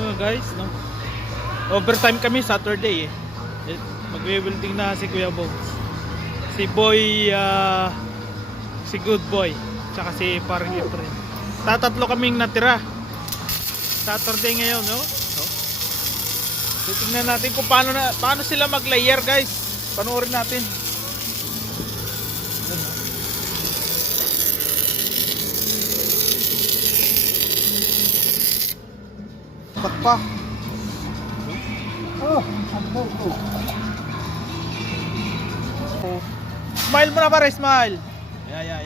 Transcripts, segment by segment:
mga guys, no? Overtime kami Saturday eh. Magwe-welding na si Kuya Bones. Si Boy, si Good Boy, tsaka si Parang Efren. Tatatlo kaming natira. Saturday ngayon, no? Titingnan natin kung paano sila mag-layer, guys. Panoorin natin. Ba't pa? Oh, Smile mo na pare, smile. Yeah.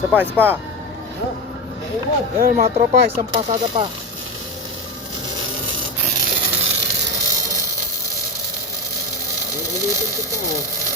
Isa pa. Mga tropa, isang pasada pa. Ulitin ko ito.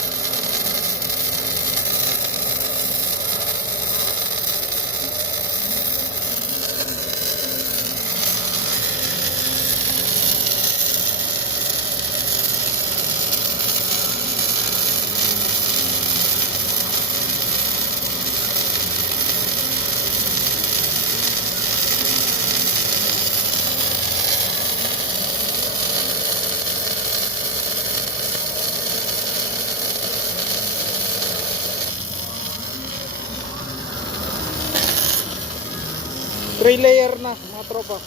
Three layer na mga tropa.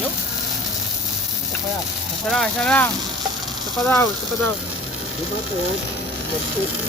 Yup. Isa lang. Isa pa daw. Diba ito? Ulit.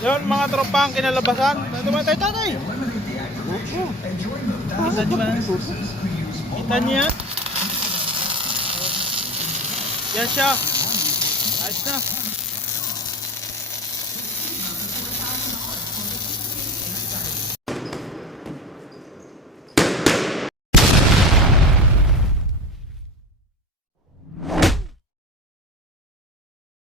Yun mga tropa ang kinalabasan. Tatay. Kita niyo ba? Kita niyo yan? Yan siya. Ayos na.